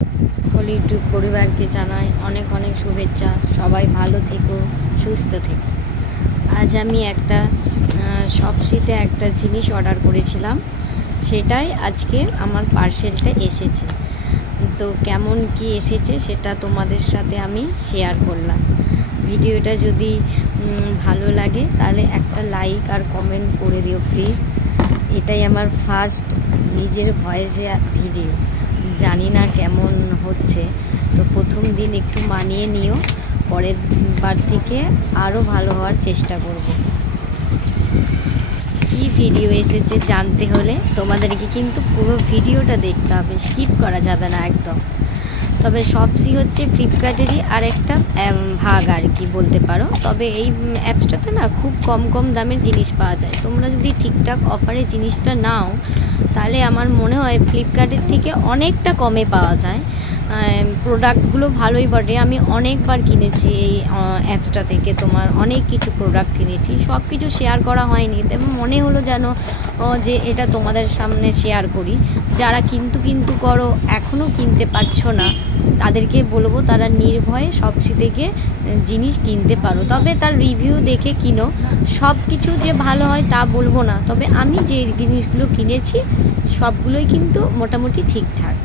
সকল ইউটিউব পরিবারকে জানাই অনেক অনেক শুভেচ্ছা। সবাই ভালো থেকো, সুস্থ থেকো। আজ আমি একটা শপসিতে একটা জিনিস অর্ডার করেছিলাম, সেটাই আজকে আমার পার্সেলটা এসেছে। তো কেমন কি এসেছে সেটা তোমাদের সাথে আমি শেয়ার করলাম। ভিডিওটা যদি ভালো লাগে তাহলে একটা লাইক আর কমেন্ট করে দিও প্লিজ। এটাই আমার ফার্স্ট নিজের ভয়েসে ভিডিও, জানি না কেমন হচ্ছে। তো প্রথম দিন একটু মানিয়ে নিও, পরের বার থেকে আরও ভালো হওয়ার চেষ্টা করব। কি ভিডিও এসেছে জানতে হলে তোমাদেরকে কিন্তু পুরো ভিডিওটা দেখতে হবে, স্কিপ করা যাবে না একদম। তবে শপসি হচ্ছে ফ্লিপকার্টেরই আরেকটা ভাগ আর কি বলতে পারো। তবে এই অ্যাপসটাতে না খুব কম কম দামের জিনিস পাওয়া যায়। তোমরা যদি ঠিকঠাক অফারে জিনিসটা নাও তাহলে আমার মনে হয় ফ্লিপকার্টের থেকে অনেকটা কমে পাওয়া যায়। প্রোডাক্টগুলো ভালোই বটে, আমি অনেকবার কিনেছি এই অ্যাপসটা থেকে। তোমার অনেক কিছু প্রোডাক্ট কিনেছি, সব কিছু শেয়ার করা হয়নি, তবে মনে হলো যেন যে এটা তোমাদের সামনে শেয়ার করি। যারা কিন্তু করো এখনও কিনতে পারছো না তাদেরকে বলবো তারা নির্ভয়ে শপসি থেকে জিনিস কিনতে পারো। তবে তার রিভিউ দেখে কিনো, সব কিছু যে ভালো হয় তা বলবো না, তবে আমি যে জিনিসগুলো কিনেছি সবগুলোই কিন্তু মোটামুটি ঠিকঠাক।